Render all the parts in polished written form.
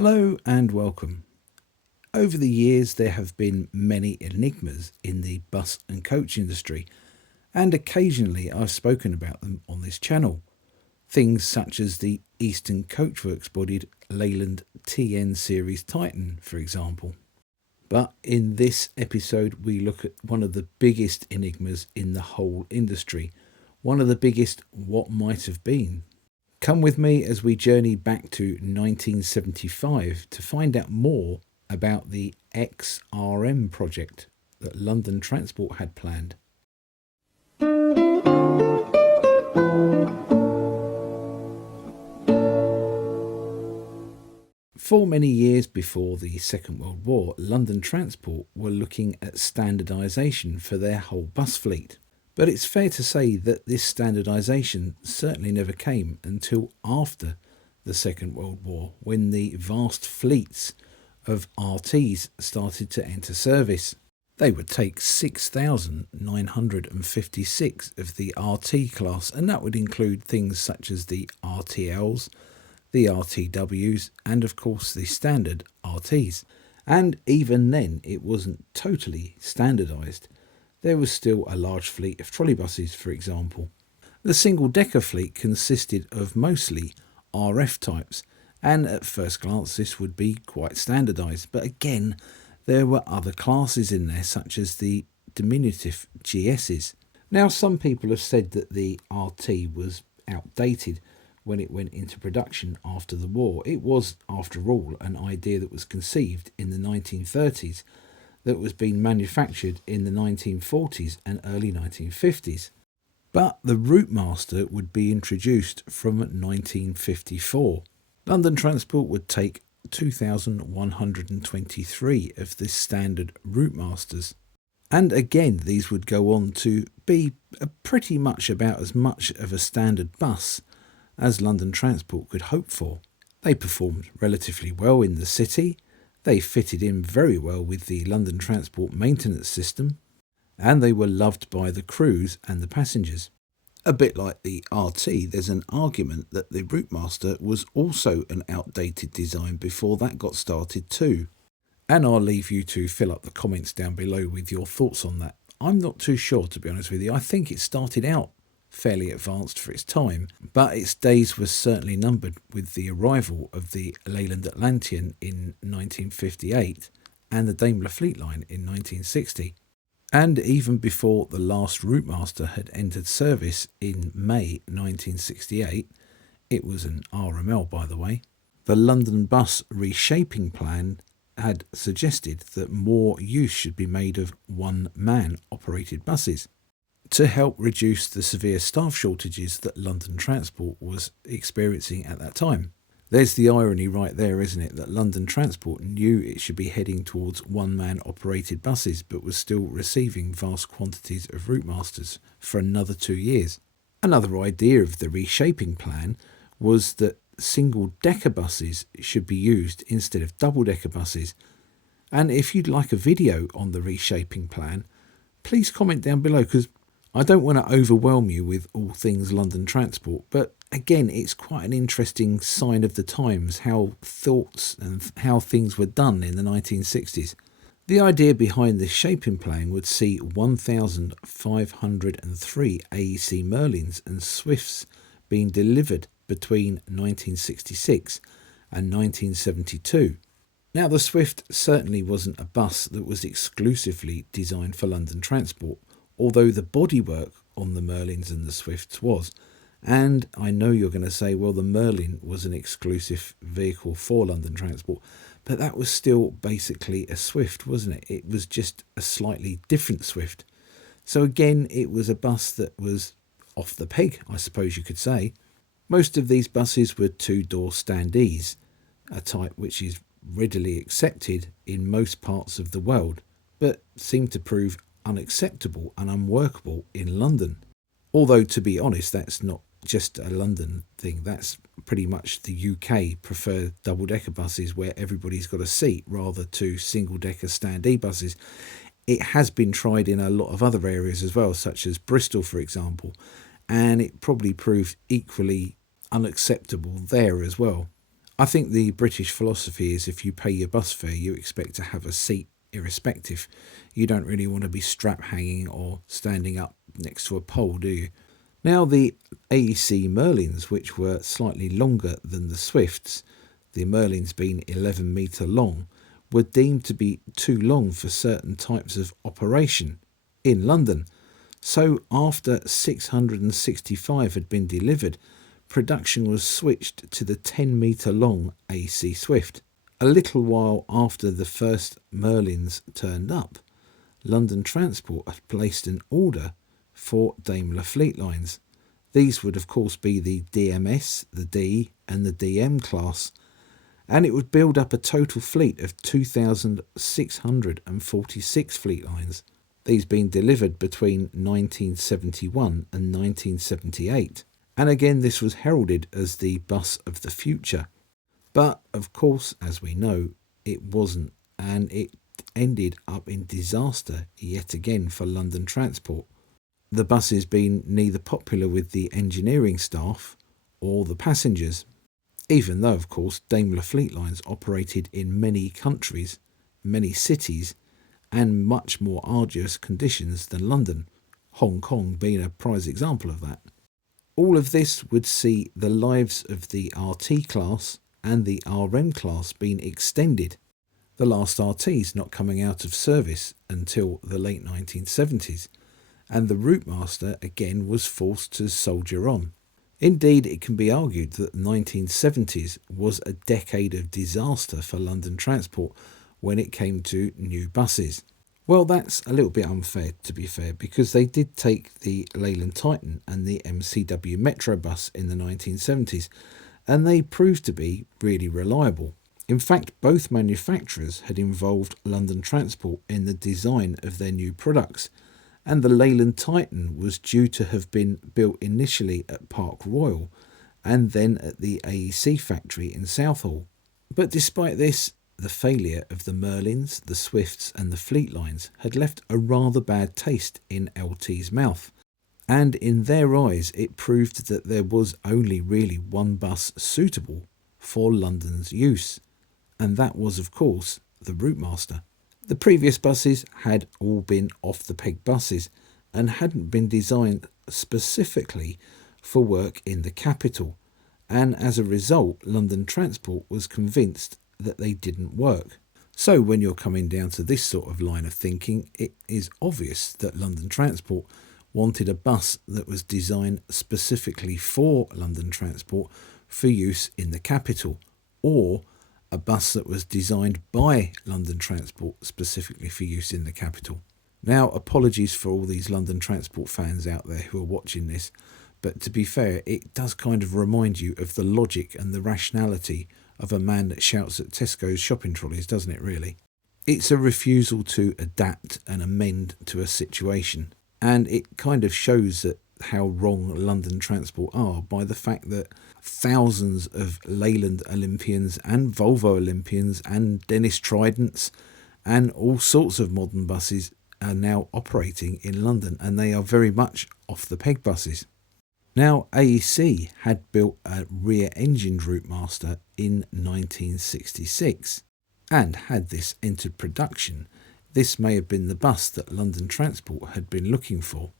Hello and welcome. Over the years there have been many enigmas in the bus and coach industry, and occasionally I've spoken about them on this channel. Things such as the Eastern Coachworks bodied Leyland TN Series Titan, for example. But in this episode we look at one of the biggest enigmas in the whole industry, one of the biggest what might have been. Come with me as we journey back to 1975 to find out more about the XRM project that London Transport had planned. For many years before the Second World War, London Transport were looking at standardisation for their whole bus fleet. But it's fair to say that this standardisation certainly never came until after the Second World War, when the vast fleets of RTs started to enter service. They would take 6,956 of the RT class, and that would include things such as the RTLs, the RTWs, and of course the standard RTs. And even then it wasn't totally standardised. There was still a large fleet of trolleybuses, for example. The single-decker fleet consisted of mostly RF types, and at first glance this would be quite standardised, but again there were other classes in there such as the diminutive GSs. Now some people have said that the RT was outdated when it went into production after the war. It was, after all, an idea that was conceived in the 1930s that was being manufactured in the 1940s and early 1950s. But the Routemaster would be introduced from 1954. London Transport would take 2,123 of the standard Routemasters. And again, these would go on to be pretty much about as much of a standard bus as London Transport could hope for. They performed relatively well in the city. They fitted in very well with the London Transport maintenance system, and they were loved by the crews and the passengers. A bit like the RT, there's an argument that the Routemaster was also an outdated design before that got started too. And I'll leave you to fill up the comments down below with your thoughts on that. I'm not too sure, to be honest with you. I think it started out fairly advanced for its time, but its days were certainly numbered with the arrival of the Leyland Atlantean in 1958 and the Daimler Fleetline in 1960. And even before the last Routemaster had entered service in May 1968, it was an RML by the way, the London Bus Reshaping plan had suggested that more use should be made of one-man operated buses to help reduce the severe staff shortages that London Transport was experiencing at that time. There's the irony right there, isn't it, that London Transport knew it should be heading towards one-man operated buses but was still receiving vast quantities of Routemasters for another 2 years. Another idea of the reshaping plan was that single-decker buses should be used instead of double-decker buses. And if you'd like a video on the reshaping plan, please comment down below, because I don't want to overwhelm you with all things London Transport, but again, it's quite an interesting sign of the times, how thoughts and how things were done in the 1960s. The idea behind this shaping plan would see 1,503 AEC Merlins and Swifts being delivered between 1966 and 1972. Now, the Swift certainly wasn't a bus that was exclusively designed for London Transport, although the bodywork on the Merlins and the Swifts was. And I know you're going to say, well, the Merlin was an exclusive vehicle for London Transport, but that was still basically a Swift, wasn't it? It was just a slightly different Swift. So again, it was a bus that was off the peg, I suppose you could say. Most of these buses were two-door standees, a type which is readily accepted in most parts of the world, but seemed to prove unacceptable and unworkable in London. Although, to be honest, that's not just a London thing. That's pretty much the UK prefer double-decker buses where everybody's got a seat rather to single-decker standee buses. It has been tried in a lot of other areas as well, such as Bristol, for example, and it probably proved equally unacceptable there as well. I think the British philosophy is if you pay your bus fare, you expect to have a seat irrespective. You don't really want to be strap hanging or standing up next to a pole, do you? Now the AEC Merlins, which were slightly longer than the Swifts, the Merlins being 11 metre long, were deemed to be too long for certain types of operation in London. So after 665 had been delivered, production was switched to the 10 metre long AC Swift. A little while after the first Merlins turned up, London Transport had placed an order for Daimler Fleetlines. These would of course be the DMS, the D and the DM class, and it would build up a total fleet of 2,646 Fleetlines, these being delivered between 1971 and 1978. And again, this was heralded as the bus of the future. But of course, as we know, it wasn't, and it ended up in disaster yet again for London Transport. The buses being neither popular with the engineering staff or the passengers, even though of course Daimler Fleetlines operated in many countries, many cities, and much more arduous conditions than London, Hong Kong being a prize example of that. All of this would see the lives of the RT class and the RM class being extended, the last RTs not coming out of service until the late 1970s, and the Routemaster again was forced to soldier on. Indeed, it can be argued that the 1970s was a decade of disaster for London Transport when it came to new buses. Well, that's a little bit unfair, to be fair, because they did take the Leyland Titan and the MCW Metro bus in the 1970s, and they proved to be really reliable. In fact, both manufacturers had involved London Transport in the design of their new products, and the Leyland Titan was due to have been built initially at Park Royal and then at the AEC factory in Southall. But despite this, the failure of the Merlins, the Swifts and the Fleetlines had left a rather bad taste in LT's mouth, and in their eyes it proved that there was only really one bus suitable for London's use, and that was of course the Routemaster. The previous buses had all been off-the-peg buses and hadn't been designed specifically for work in the capital, and as a result London Transport was convinced that they didn't work. So when you're coming down to this sort of line of thinking, it is obvious that London Transport wanted a bus that was designed specifically for London Transport for use in the capital, or a bus that was designed by London Transport specifically for use in the capital. Now, apologies for all these London Transport fans out there who are watching this, but to be fair, it does kind of remind you of the logic and the rationality of a man that shouts at Tesco's shopping trolleys, doesn't it really? It's a refusal to adapt and amend to a situation, and it kind of shows that how wrong London Transport are by the fact that thousands of Leyland Olympians and Volvo Olympians and Dennis Tridents and all sorts of modern buses are now operating in London, and they are very much off-the-peg buses. Now, AEC had built a rear-engined Routemaster in 1966, and had this entered production, this may have been the bus that London Transport had been looking for,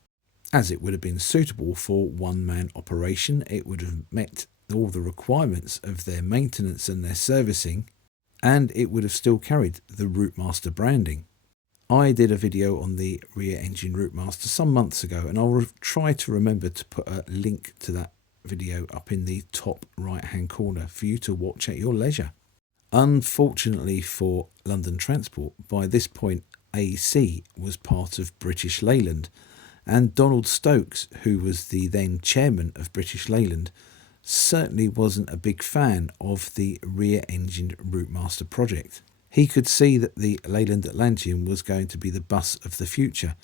as it would have been suitable for one-man operation. It would have met all the requirements of their maintenance and their servicing, and it would have still carried the Routemaster branding. I did a video on the rear-engine Routemaster some months ago, and I'll try to remember to put a link to that video up in the top right-hand corner for you to watch at your leisure. Unfortunately for London Transport, by this point AEC was part of British Leyland, and Donald Stokes, who was the then chairman of British Leyland, certainly wasn't a big fan of the rear-engined Routemaster project. He could see that the Leyland Atlantean was going to be the bus of the future,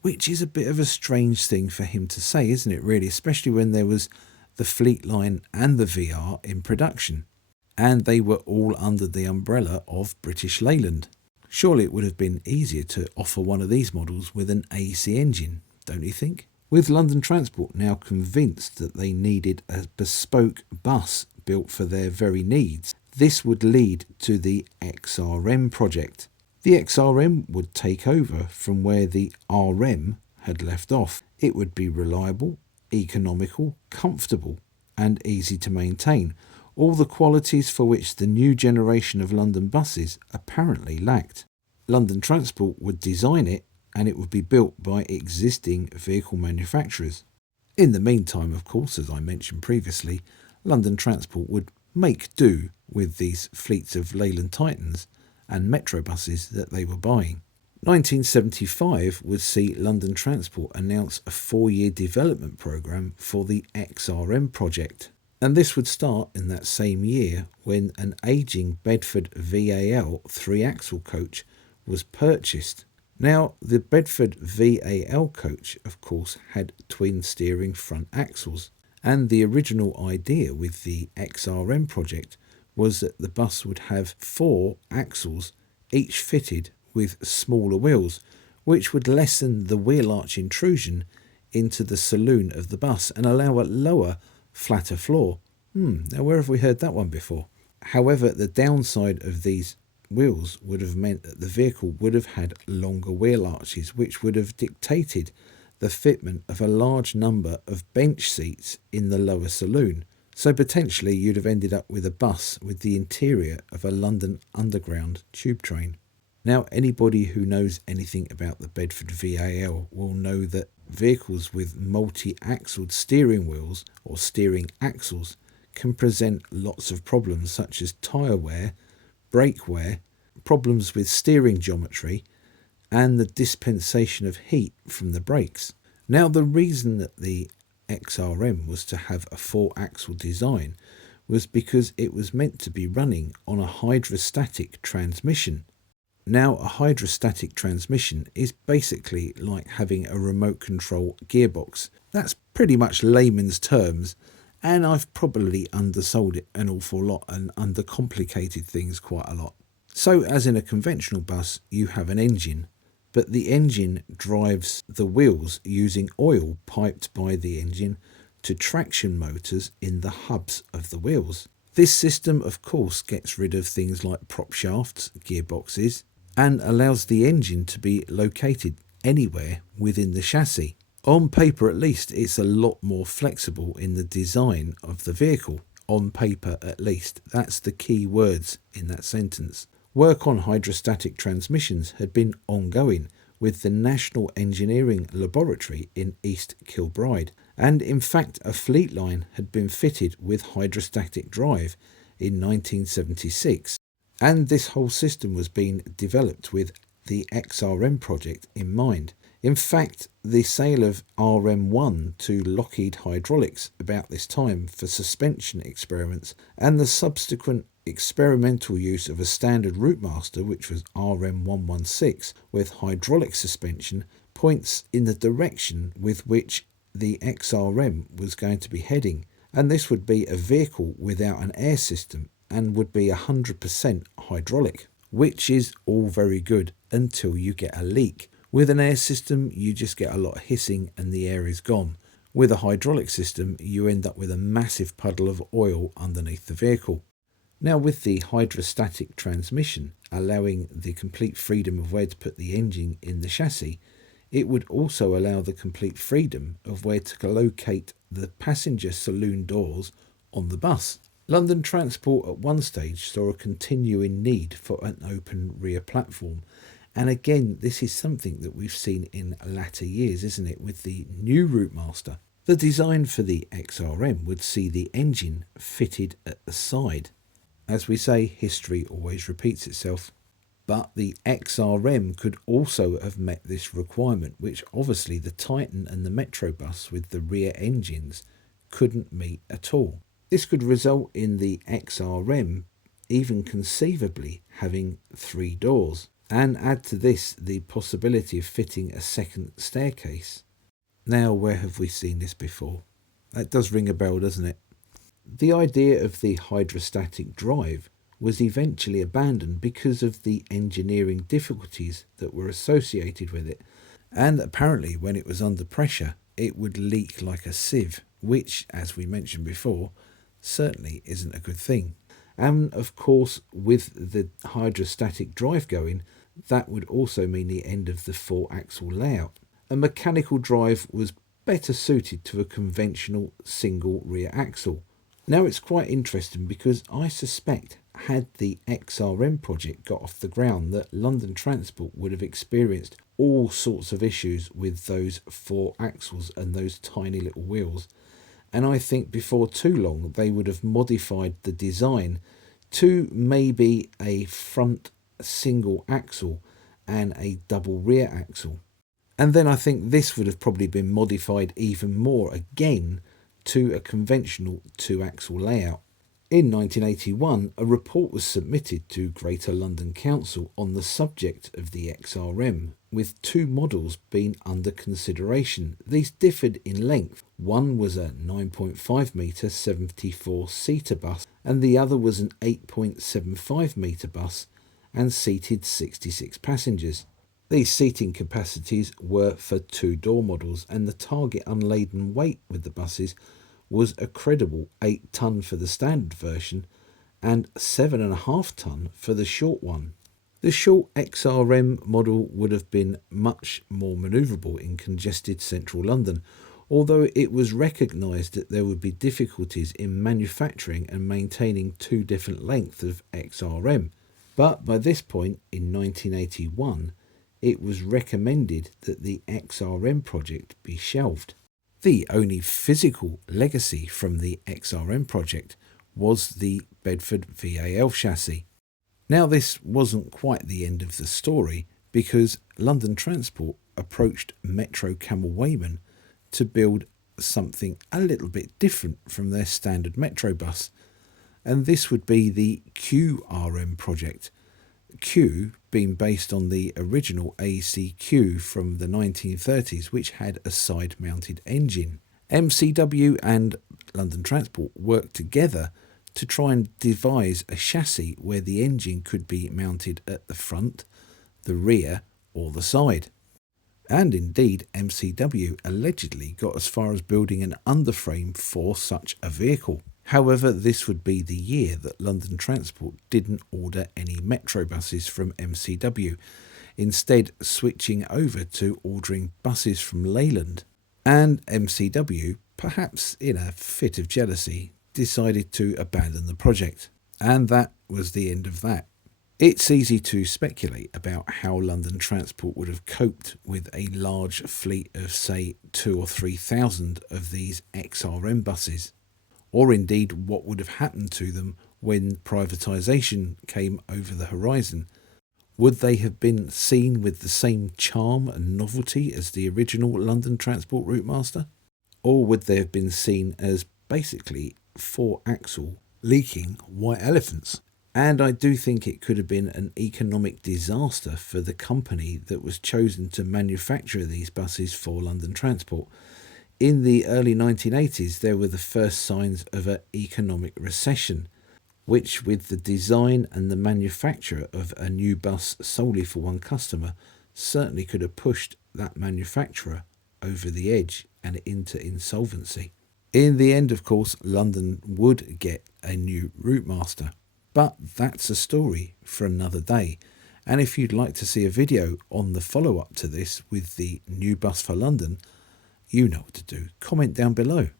which is a bit of a strange thing for him to say, isn't it really, especially when there was the Fleetline and the VR in production, and they were all under the umbrella of British Leyland. Surely it would have been easier to offer one of these models with an AC engine, don't you think? With London Transport now convinced that they needed a bespoke bus built for their very needs, This would lead to the XRM project. The XRM would take over from where the RM had left off. It would be reliable, economical, comfortable, and easy to maintain, all the qualities for which the new generation of London buses apparently lacked. London Transport would design it, and it would be built by existing vehicle manufacturers. In the meantime, of course, as I mentioned previously, London Transport would make do with these fleets of Leyland Titans and Metro buses that they were buying. 1975 would see London Transport announce a 4-year development programme for the XRM project. And this would start in that same year when an ageing Bedford VAL 3-axle coach was purchased. Now, the Bedford VAL coach, of course, had twin steering front axles, and the original idea with the XRM project was that the bus would have 4 axles, each fitted with smaller wheels, which would lessen the wheel arch intrusion into the saloon of the bus and allow a lower, flatter floor. Now where have we heard that one before? However, the downside of these wheels would have meant that the vehicle would have had longer wheel arches, which would have dictated the fitment of a large number of bench seats in the lower saloon. So potentially you'd have ended up with a bus with the interior of a London Underground tube train. Now, anybody who knows anything about the Bedford VAL will know that vehicles with multi-axled steering wheels or steering axles can present lots of problems such as tyre wear, brake wear, problems with steering geometry, and the dispensation of heat from the brakes. Now, the reason that the XRM was to have a 4-axle design was because it was meant to be running on a hydrostatic transmission. Now, a hydrostatic transmission is basically like having a remote control gearbox. That's pretty much layman's terms, and I've probably undersold it an awful lot and undercomplicated things quite a lot. So, as in a conventional bus, you have an engine, but the engine drives the wheels using oil piped by the engine to traction motors in the hubs of the wheels. This system, of course, gets rid of things like prop shafts, gearboxes, and allows the engine to be located anywhere within the chassis. On paper at least, it's a lot more flexible in the design of the vehicle. On paper at least, that's the key words in that sentence. Work on hydrostatic transmissions had been ongoing with the National Engineering Laboratory in East Kilbride, and in fact a Fleetline had been fitted with hydrostatic drive in 1976. And this whole system was being developed with the XRM project in mind. In fact, the sale of RM1 to Lockheed Hydraulics about this time for suspension experiments and the subsequent experimental use of a standard Routemaster, which was RM116 with hydraulic suspension, points in the direction with which the XRM was going to be heading. And this would be a vehicle without an air system and would be 100% hydraulic, which is all very good until you get a leak. With an air system, you just get a lot of hissing and the air is gone. With a hydraulic system, you end up with a massive puddle of oil underneath the vehicle. Now, with the hydrostatic transmission allowing the complete freedom of where to put the engine in the chassis, it would also allow the complete freedom of where to locate the passenger saloon doors on the bus. London Transport at one stage saw a continuing need for an open rear platform. And again, this is something that we've seen in latter years, isn't it, with the new Routemaster. The design for the XRM would see the engine fitted at the side. As we say, history always repeats itself. But the XRM could also have met this requirement, which obviously the Titan and the Metro bus with the rear engines couldn't meet at all. This could result in the XRM even conceivably having 3 doors. And add to this the possibility of fitting a second staircase. Now, where have we seen this before? That does ring a bell, doesn't it? The idea of the hydrostatic drive was eventually abandoned because of the engineering difficulties that were associated with it. And apparently, when it was under pressure, it would leak like a sieve, which, as we mentioned before, certainly isn't a good thing. And of course, with the hydrostatic drive going, that would also mean the end of the 4-axle layout. A mechanical drive was better suited to a conventional single rear axle. Now it's quite interesting because I suspect had the XRM project got off the ground that London Transport would have experienced all sorts of issues with those 4 axles and those tiny little wheels. And I think before too long they would have modified the design to maybe a front single axle and a double rear axle. And then I think this would have probably been modified even more again to a conventional 2-axle layout. In 1981, a report was submitted to Greater London Council on the subject of the XRM, with 2 models being under consideration. These differed in length. One was a 9.5 metre 74-seater bus, and the other was an 8.75 metre bus and seated 66 passengers. These seating capacities were for 2-door models, and the target unladen weight with the buses was a credible 8 tonne for the standard version and 7.5 tonne for the short one. The short XRM model would have been much more manoeuvrable in congested central London, although it was recognised that there would be difficulties in manufacturing and maintaining 2 different lengths of XRM. But by this point, in 1981, it was recommended that the XRM project be shelved. The only physical legacy from the XRM project was the Bedford VAL chassis. Now this wasn't quite the end of the story, because London Transport approached Metro Camel Wayman to build something a little bit different from their standard Metro bus, and this would be the QRM project. Q being based on the original AEC Q from the 1930s, which had a side-mounted engine. MCW and London Transport worked together to try and devise a chassis where the engine could be mounted at the front, the rear or the side. And indeed, MCW allegedly got as far as building an underframe for such a vehicle. However, this would be the year that London Transport didn't order any Metro buses from MCW, instead switching over to ordering buses from Leyland. And MCW, perhaps in a fit of jealousy, decided to abandon the project. And that was the end of that. It's easy to speculate about how London Transport would have coped with a large fleet of, say, 2,000 or 3,000 of these XRM buses, or indeed what would have happened to them when privatisation came over the horizon. Would they have been seen with the same charm and novelty as the original London Transport Routemaster? Or would they have been seen as basically 4-axle leaking white elephants? And I do think it could have been an economic disaster for the company that was chosen to manufacture these buses for London Transport. In the early 1980s, there were the first signs of an economic recession, which, with the design and the manufacture of a new bus solely for one customer, certainly could have pushed that manufacturer over the edge and into insolvency. In the end, of course, London would get a new Routemaster. But that's a story for another day. And if you'd like to see a video on the follow-up to this with the new bus for London, you know what to do. Comment down below.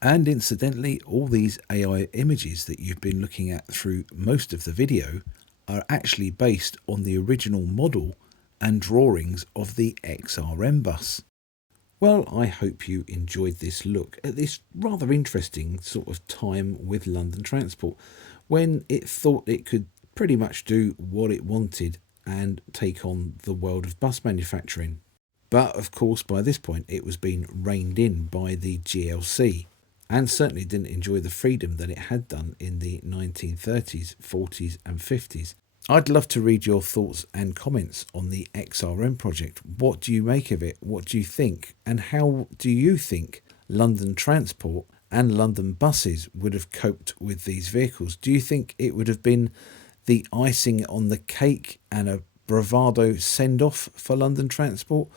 And incidentally, all these AI images that you've been looking at through most of the video are actually based on the original model and drawings of the XRM bus. Well, I hope you enjoyed this look at this rather interesting sort of time with London Transport, when it thought it could pretty much do what it wanted and take on the world of bus manufacturing. But of course, by this point, it was being reined in by the GLC, and certainly didn't enjoy the freedom that it had done in the 1930s, 40s and 50s. I'd love to read your thoughts and comments on the XRM project. What do you make of it? What do you think? And how do you think London Transport and London buses would have coped with these vehicles? Do you think it would have been the icing on the cake and a bravado send-off for London Transport?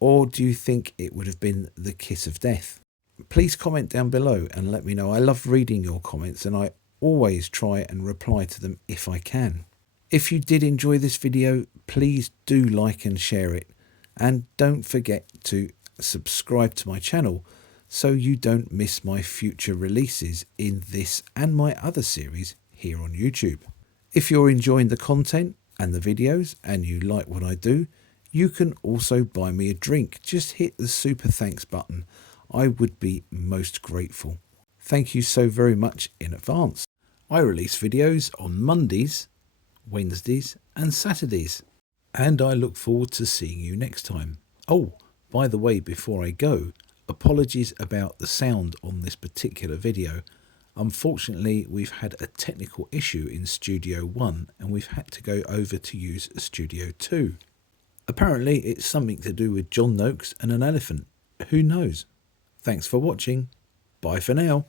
Or do you think it would have been the kiss of death? Please comment down below and let me know. I love reading your comments, and I always try and reply to them if I can. If you did enjoy this video, please do like and share it, and don't forget to subscribe to my channel so you don't miss my future releases in this and my other series here on YouTube. If you're enjoying the content and the videos and you like what I do, you can also buy me a drink. Just hit the super thanks button. I would be most grateful. Thank you so very much in advance. I release videos on Mondays, Wednesdays and Saturdays, and I look forward to seeing you next time. Oh, by the way, before I go, apologies about the sound on this particular video. Unfortunately, we've had a technical issue in Studio 1 and we've had to go over to use Studio 2. Apparently it's something to do with John Noakes and an elephant. Who knows? Thanks for watching. Bye for now.